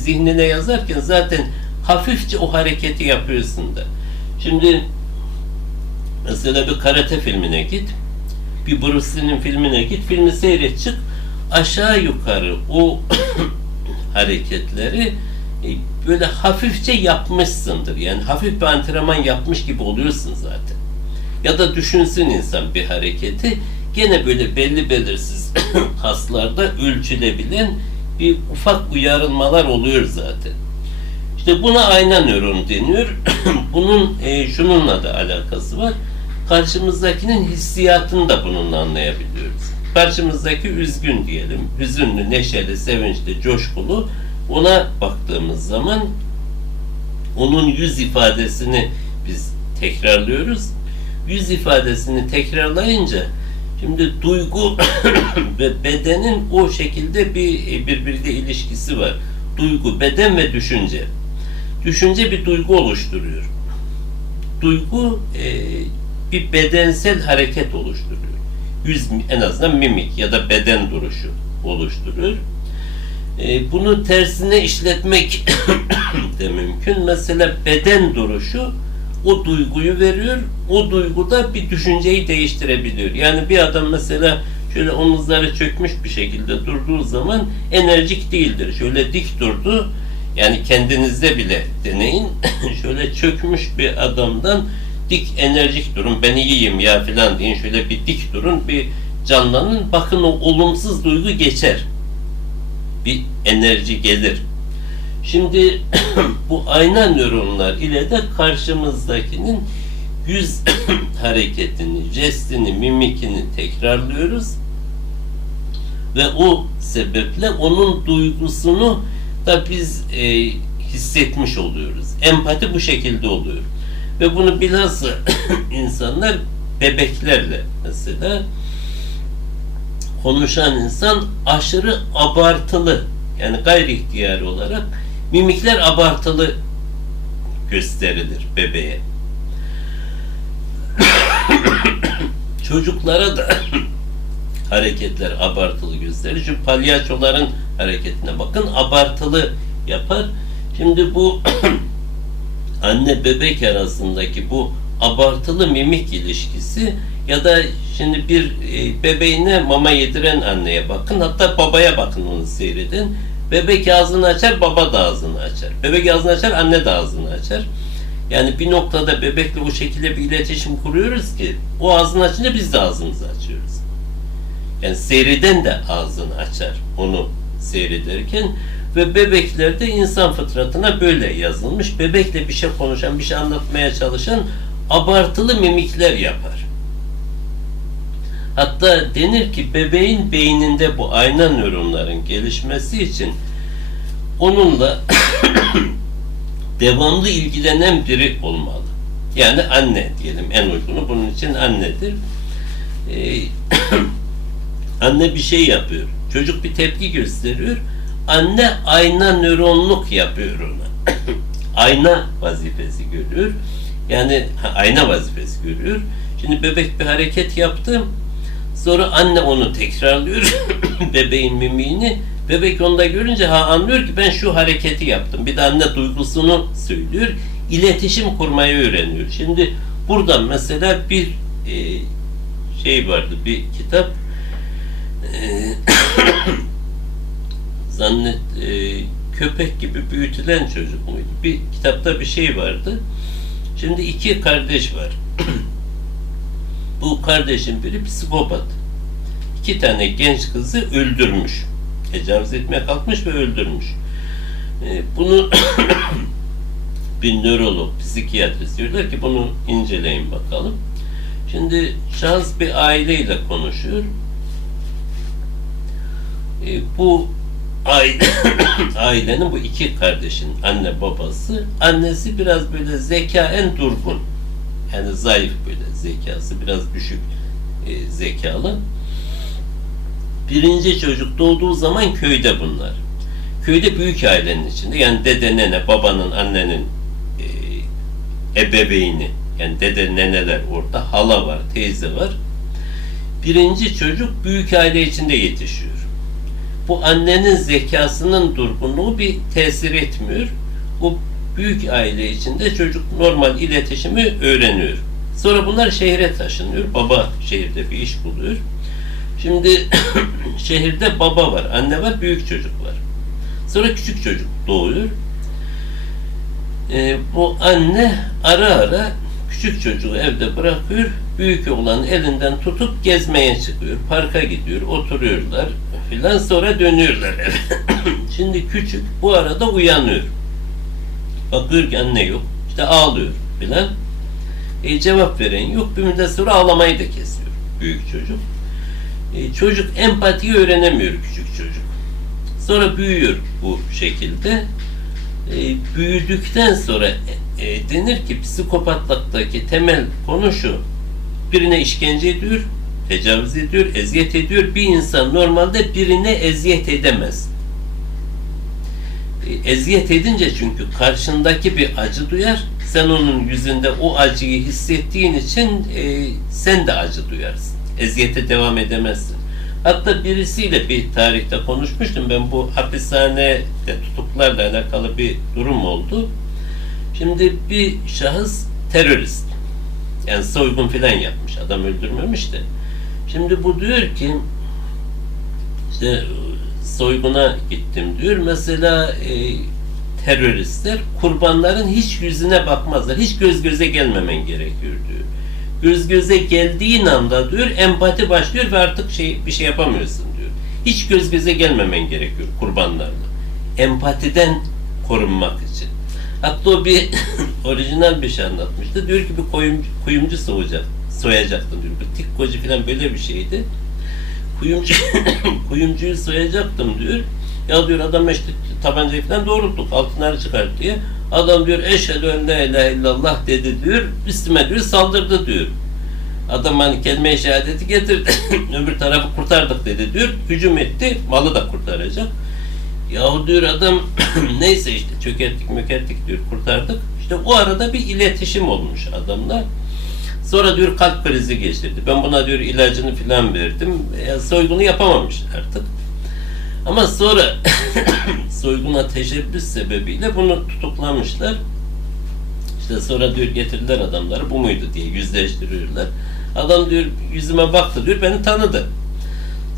zihnine yazarken zaten hafifçe o hareketi yapıyorsun da. Şimdi mesela bir karate filmine git, bir Bruce Lee'nin filmine git, filmi seyret çık, aşağı yukarı o hareketleri e, böyle hafifçe yapmışsındır. Yani hafif bir antrenman yapmış gibi oluyorsun zaten. Ya da düşünsün insan bir hareketi gene böyle belli belirsiz kaslarda ölçülebilen bir ufak uyarılmalar oluyor zaten. İşte buna ayna nöron deniyor. Bunun e, şununla da alakası var. Karşımızdakinin hissiyatını da bununla anlayabiliyoruz. Karşımızdaki üzgün diyelim, hüzünlü, neşeli, sevinçli, coşkulu ona baktığımız zaman onun yüz ifadesini biz tekrarlıyoruz. Yüz ifadesini tekrarlayınca şimdi duygu ve bedenin o şekilde bir birbiriyle ilişkisi var. Duygu, beden ve düşünce. Düşünce bir duygu oluşturuyor. Duygu e, bir bedensel hareket oluşturuyor. Yüz en azından mimik ya da beden duruşu oluşturuyor. E, bunu tersine işletmek de mümkün. Mesela beden duruşu o duyguyu veriyor. O duyguda bir düşünceyi değiştirebiliyor. Yani bir adam mesela şöyle omuzları çökmüş bir şekilde durduğu zaman enerjik değildir. Şöyle dik durdu. Yani kendinizde bile deneyin. şöyle çökmüş bir adamdan dik enerjik durun. Ben iyiyim ya filan deyin. Şöyle bir dik durun. Bir canlanın. Bakın o olumsuz duygu geçer. Bir enerji gelir. Şimdi bu ayna nöronlar ile de karşımızdakinin yüz hareketini, jestini, mimikini tekrarlıyoruz. Ve o sebeple onun duygusunu da biz e, hissetmiş oluyoruz. Empati bu şekilde oluyor. Ve bunu bilhassa insanlar bebeklerle mesela konuşan insan aşırı abartılı yani gayri ihtiyari olarak mimikler abartılı gösterilir bebeğe. Çocuklara da hareketler abartılı gösterir. Şu palyaçoların hareketine bakın abartılı yapar. Şimdi bu anne bebek arasındaki bu abartılı mimik ilişkisi ya da şimdi bir e, bebeğine mama yediren anneye bakın hatta babaya bakın onu seyredin. Bebek ağzını açar, baba da ağzını açar. Bebek ağzını açar, anne de ağzını açar. Yani bir noktada bebekle o şekilde bir iletişim kuruyoruz ki o ağzını açınca biz de ağzımızı açıyoruz. Yani seyreden de ağzını açar onu seyrederken ve bebeklerde insan fıtratına böyle yazılmış. Bebekle bir şey konuşan, bir şey anlatmaya çalışan abartılı mimikler yapar. Hatta denir ki bebeğin beyninde bu ayna nöronların gelişmesi için onunla devamlı ilgilenen biri olmalı. Yani anne diyelim en uygunu bunun için annedir. Ee, anne bir şey yapıyor. Çocuk bir tepki gösteriyor. Anne ayna nöronluk yapıyor ona. ayna vazifesi görüyor. Yani ha, ayna vazifesi görüyor. Şimdi bebek bir hareket yaptı. Sonra anne onu tekrarlıyor. Bebeğin mimiğini. Bebek onda görünce ha anlıyor ki ben şu hareketi yaptım. Bir de anne duygusunu söylüyor. İletişim kurmayı öğreniyor. Şimdi buradan mesela bir e, şey vardı bir kitap e, zannet e, köpek gibi büyütülen çocuk muydu? Bir kitapta bir şey vardı. Şimdi iki kardeş var. Bu kardeşin biri psikopat. İki tane genç kızı öldürmüş. Tecavüz etmeye kalkmış ve öldürmüş. E, bunu bir nörolog, psikiyatrist diyorlar ki bunu inceleyin bakalım. Şimdi şahıs bir aileyle konuşuyor. E, bu aile, ailenin bu iki kardeşin anne babası annesi biraz böyle zekaen durgun yani zayıf böyle zekası biraz düşük e, zekalı. Birinci çocuk doğduğu zaman köyde bunlar. Köyde büyük ailenin içinde yani dede nene babanın annenin e, ebeveyni yani dede neneler orada hala var teyze var. Birinci çocuk büyük aile içinde yetişiyor. Bu annenin zekasının durgunluğu bir tesir etmiyor. Bu büyük aile içinde çocuk normal iletişimi öğreniyor. Sonra bunlar şehre taşınıyor. Baba şehirde bir iş buluyor. Şimdi şehirde baba var, anne var, büyük çocuk var. Sonra küçük çocuk doğuyor. Ee, bu anne ara ara küçük çocuğu evde bırakıyor. Büyük oğlanın elinden tutup gezmeye çıkıyor. Parka gidiyor, oturuyorlar filan sonra dönüyorlar eve. Şimdi küçük bu arada uyanıyor. Bakıyor ki anne yok. İşte ağlıyor filan. E, cevap veren yok. Bir müddet sonra ağlamayı da kesiyor büyük çocuk. E, çocuk empatiyi öğrenemiyor küçük çocuk. Sonra büyüyor bu şekilde. E, büyüdükten sonra e, denir ki psikopatlıktaki temel konu şu. Birine işkence ediyor, tecavüz ediyor, eziyet ediyor. Bir insan normalde birine eziyet edemez. Eziyet edince çünkü karşındaki bir acı duyar. Sen onun yüzünde o acıyı hissettiğin için e, sen de acı duyarsın. Eziyete devam edemezsin. Hatta birisiyle bir tarihte konuşmuştum. Ben bu hapishanede tutuklarla alakalı bir durum oldu. Şimdi bir şahıs terörist. Yani soygun filan yapmış. Adam öldürmemiş de. Şimdi bu diyor ki işte soyguna gittim diyor. Mesela e, teröristler kurbanların hiç yüzüne bakmazlar. Hiç göz göze gelmemen gerekiyor diyor. Göz göze geldiğin anda diyor empati başlıyor ve artık şey bir şey yapamıyorsun diyor. Hiç göz göze gelmemen gerekiyor kurbanlarla. Empatiden korunmak için. Hatta o bir orijinal bir şey anlatmıştı. Diyor ki bir kuyumcu, kuyumcu soğuyacak, soyacaktım diyor. Bu tik kocu falan böyle bir şeydi. Kuyumcu, kuyumcuyu soyacaktım diyor. Ya diyor adam işte tabancayı falan doğrulttuk altınları çıkart diye. Adam diyor eşhedü en la ilahe illallah dedi diyor. Üstüme diyor saldırdı diyor. Adam hani kelime-i şehadeti getirdi. Öbür tarafı kurtardık dedi diyor. Hücum etti. Malı da kurtaracak. Yahu diyor adam neyse işte çökerttik mökerttik diyor kurtardık. İşte o arada bir iletişim olmuş adamla. Sonra diyor kalp krizi geçirdi. Ben buna diyor ilacını filan verdim. Ya, soygunu yapamamış artık. Ama sonra soyguna teşebbüs sebebiyle bunu tutuklamışlar. İşte sonra diyor getirdiler adamları bu muydu diye yüzleştiriyorlar. Adam diyor yüzüme baktı diyor beni tanıdı.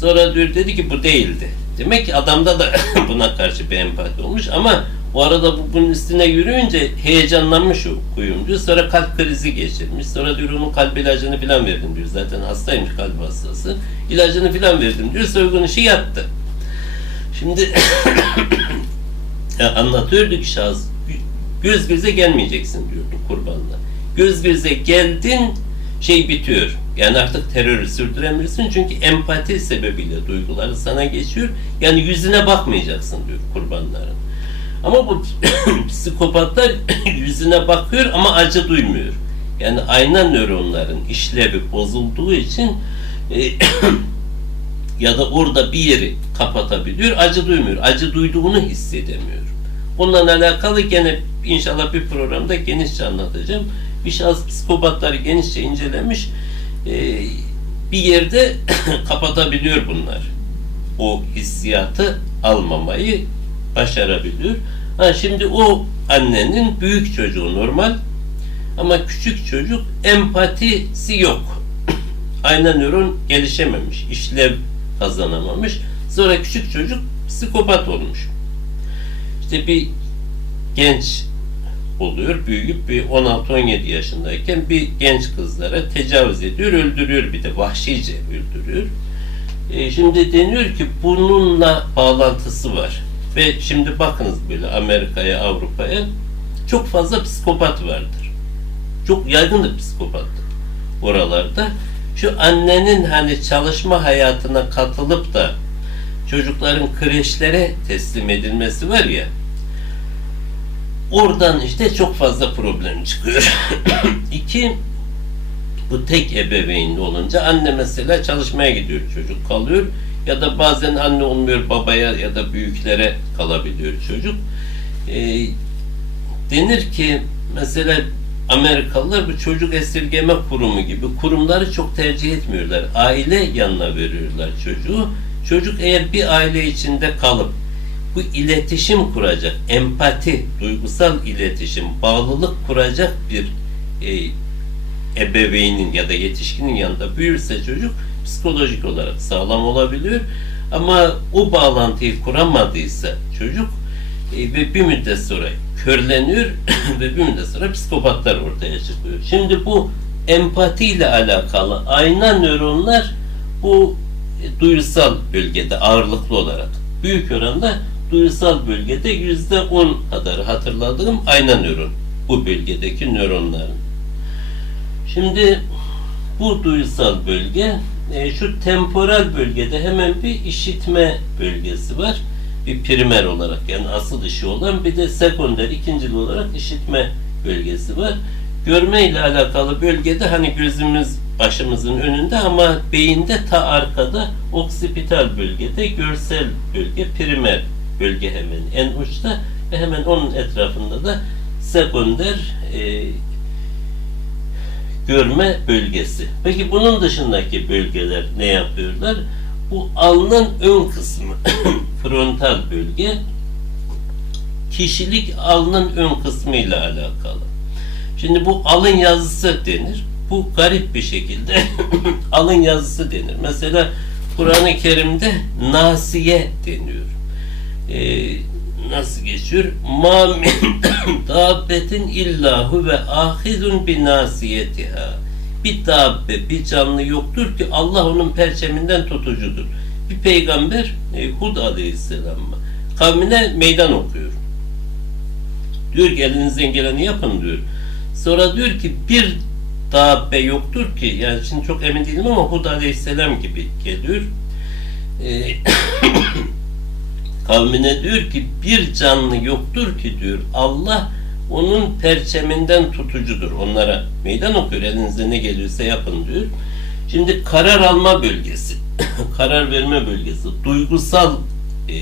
Sonra diyor dedi ki bu değildi. Demek ki adamda da buna karşı bir empati olmuş ama o arada bu bunun üstüne yürüyünce heyecanlanmış o kuyumcu. Sonra kalp krizi geçirmiş. Sonra diyor onun kalp ilacını filan verdim diyor. Zaten hastaymış kalp hastası. İlacını filan verdim diyor. Soygun işi yattı. Şimdi ya anlatıyordu ki şahıs göz göze gelmeyeceksin diyordu kurbanla. Göz göze geldin şey bitiyor. Yani artık terörü sürdüremiyorsun çünkü empati sebebiyle duyguları sana geçiyor. Yani yüzüne bakmayacaksın diyor kurbanların. Ama bu psikopatlar yüzüne bakıyor ama acı duymuyor. Yani ayna nöronların işlevi bozulduğu için e, ya da orada bir yeri kapatabiliyor, acı duymuyor. Acı duyduğunu hissedemiyor. Bununla alakalı gene inşallah bir programda genişçe anlatacağım. Bir şahıs psikopatları genişçe incelemiş. Ee, bir yerde kapatabiliyor bunlar. O hissiyatı almamayı başarabiliyor. Ha şimdi o annenin büyük çocuğu normal ama küçük çocuk empatisi yok. Aynen nöron gelişememiş, işlev kazanamamış. Sonra küçük çocuk psikopat olmuş. İşte bir genç oluyor, büyüyüp bir 16-17 yaşındayken bir genç kızlara tecavüz ediyor, öldürüyor bir de vahşice öldürüyor. E, şimdi deniyor ki bununla bağlantısı var. Ve şimdi bakınız böyle Amerika'ya, Avrupa'ya çok fazla psikopat vardır. Çok yaygındır psikopatlık oralarda. Şu annenin hani çalışma hayatına katılıp da çocukların kreşlere teslim edilmesi var ya oradan işte çok fazla problem çıkıyor. İki bu tek ebeveynli olunca anne mesela çalışmaya gidiyor çocuk kalıyor ya da bazen anne olmuyor babaya ya da büyüklere kalabiliyor çocuk. E, denir ki mesela Amerikalılar bu çocuk esirgeme kurumu gibi kurumları çok tercih etmiyorlar. Aile yanına veriyorlar çocuğu. Çocuk eğer bir aile içinde kalıp bu iletişim kuracak, empati, duygusal iletişim, bağlılık kuracak bir e, ebeveynin ya da yetişkinin yanında büyürse çocuk psikolojik olarak sağlam olabiliyor. Ama o bağlantıyı kuramadıysa çocuk e, ve bir müddet sonra körleniyor ve bir müddet sonra psikopatlar ortaya çıkıyor. Şimdi bu empati ile alakalı ayna nöronlar bu e, duyusal bölgede ağırlıklı olarak büyük oranda duyusal bölgede yüzde on kadar hatırladığım ayna nöron bu bölgedeki nöronların. Şimdi bu duyusal bölge e, şu temporal bölgede hemen bir işitme bölgesi var. Bir primer olarak yani asıl işi olan bir de sekonder ikincil olarak işitme bölgesi var. Görme ile alakalı bölgede hani gözümüz başımızın önünde ama beyinde ta arkada oksipital bölgede görsel bölge primer bölge hemen en uçta ve hemen onun etrafında da sekonder e, görme bölgesi. Peki bunun dışındaki bölgeler ne yapıyorlar? Bu alnın ön kısmı, frontal bölge, kişilik alnın ön kısmı ile alakalı. Şimdi bu alın yazısı denir. Bu garip bir şekilde alın yazısı denir. Mesela Kur'an-ı Kerim'de nasiye deniyor. Ee, nasıl geçiyor? Ma min illahu ve ahizun bi nasiyetiha. Bir dabbe, bir canlı yoktur ki Allah onun perçeminden tutucudur. Bir peygamber e, Hud aleyhisselam mı? Kavmine meydan okuyor. Diyor ki elinizden geleni yapın diyor. Sonra diyor ki bir dabbe yoktur ki yani şimdi çok emin değilim ama Hud aleyhisselam gibi geliyor. E, kavmine diyor ki bir canlı yoktur ki diyor Allah onun perçeminden tutucudur. Onlara meydan okuyor. Elinizde ne geliyorsa yapın diyor. Şimdi karar alma bölgesi, karar verme bölgesi, duygusal e,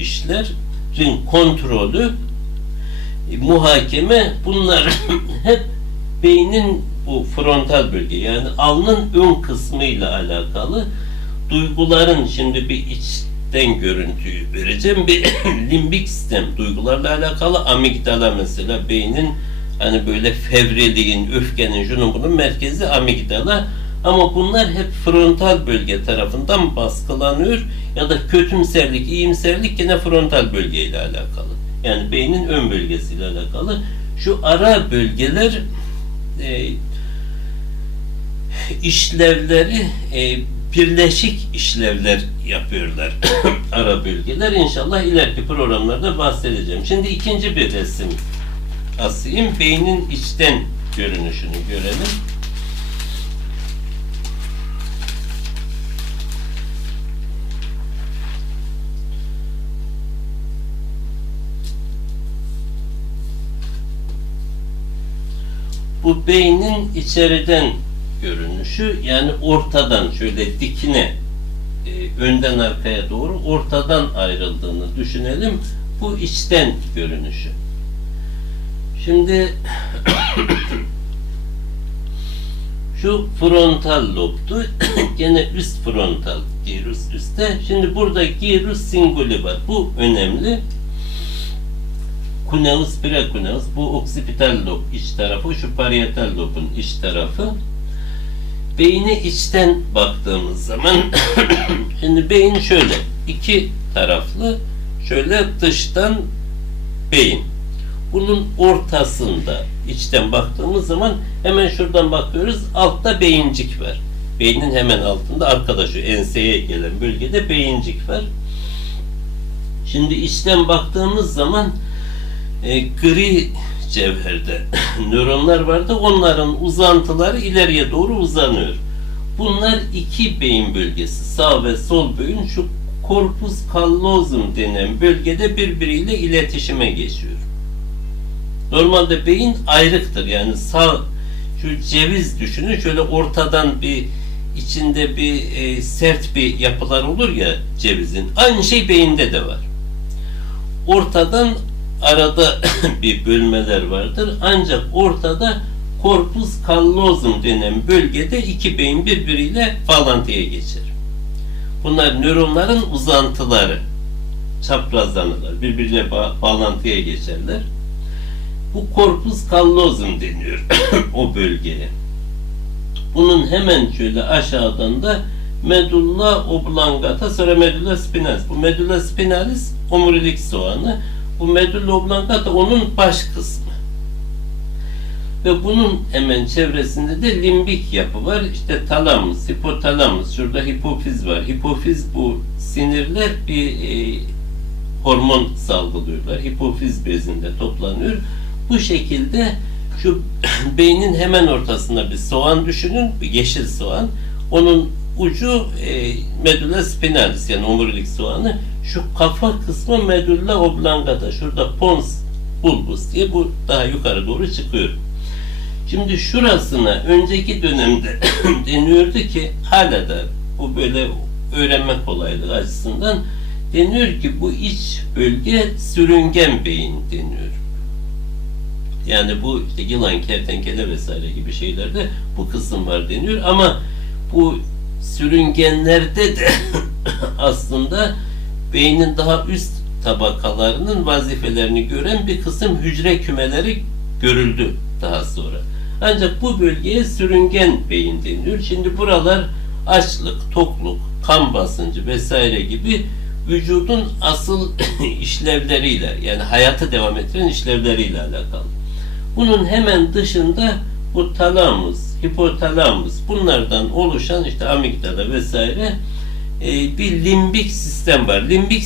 işlerin kontrolü, e, muhakeme bunlar hep beynin bu frontal bölge yani alnın ön kısmıyla alakalı duyguların şimdi bir içten görüntüyü vereceğim bir limbik sistem duygularla alakalı amigdala mesela beynin hani böyle fevriliğin, öfkenin, şunun bunun merkezi amigdala ama bunlar hep frontal bölge tarafından baskılanıyor ya da kötümserlik, iyimserlik yine frontal bölgeyle alakalı. Yani beynin ön bölgesiyle alakalı. Şu ara bölgeler e, işlevleri e, birleşik işlevler yapıyorlar ara bölgeler. İnşallah ileriki programlarda bahsedeceğim. Şimdi ikinci bir resim asayım. Beynin içten görünüşünü görelim. Bu beynin içeriden görünüşü yani ortadan şöyle dikine e, önden arkaya doğru ortadan ayrıldığını düşünelim. Bu içten görünüşü. Şimdi şu frontal lobdu. Gene üst frontal gyrus üstte. Şimdi burada gyrus singuli var. Bu önemli. Cuneus precuneus bu oksipital lob iç tarafı, şu parietal lobun iç tarafı. Beyine içten baktığımız zaman şimdi beyin şöyle iki taraflı şöyle dıştan beyin. Bunun ortasında içten baktığımız zaman hemen şuradan bakıyoruz altta beyincik var. Beynin hemen altında arkada enseye gelen bölgede beyincik var. Şimdi içten baktığımız zaman e, gri cevherde nöronlar vardı. Onların uzantıları ileriye doğru uzanıyor. Bunlar iki beyin bölgesi. Sağ ve sol beyin şu corpus callosum denen bölgede birbiriyle iletişime geçiyor. Normalde beyin ayrıktır. Yani sağ şu ceviz düşünün şöyle ortadan bir içinde bir e, sert bir yapılar olur ya cevizin. Aynı şey beyinde de var. Ortadan arada bir bölmeler vardır. Ancak ortada corpus callosum denen bölgede iki beyin birbiriyle bağlantıya geçer. Bunlar nöronların uzantıları. Çaprazlanırlar. Birbirine ba- bağlantıya geçerler. Bu korpus callosum deniyor o bölgeye. Bunun hemen şöyle aşağıdan da medulla oblongata sonra medulla spinalis. Bu medulla spinalis omurilik soğanı. Bu medulla oblongata onun baş kısmı. Ve bunun hemen çevresinde de limbik yapı var. İşte talamus, hipotalamus, şurada hipofiz var. Hipofiz bu sinirler bir e, hormon salgılıyorlar. Hipofiz bezinde toplanıyor. Bu şekilde şu beynin hemen ortasında bir soğan düşünün, bir yeşil soğan. Onun ucu e, medulla spinalis yani omurilik soğanı. Şu kafa kısmı medulla oblongata. Şurada pons bulbus diye bu daha yukarı doğru çıkıyor. Şimdi şurasına önceki dönemde deniyordu ki hala da bu böyle öğrenme kolaylığı açısından deniyor ki bu iç bölge sürüngen beyin deniyor. Yani bu işte yılan, kertenkele vesaire gibi şeylerde bu kısım var deniyor ama bu sürüngenlerde de aslında beynin daha üst tabakalarının vazifelerini gören bir kısım hücre kümeleri görüldü daha sonra. Ancak bu bölgeye sürüngen beyin deniyor. Şimdi buralar açlık, tokluk, kan basıncı vesaire gibi vücudun asıl işlevleriyle yani hayatı devam ettiren işlevleriyle alakalı. Bunun hemen dışında bu talamus, hipotalamus bunlardan oluşan işte amigdala vesaire bir limbik sistem var. Limbik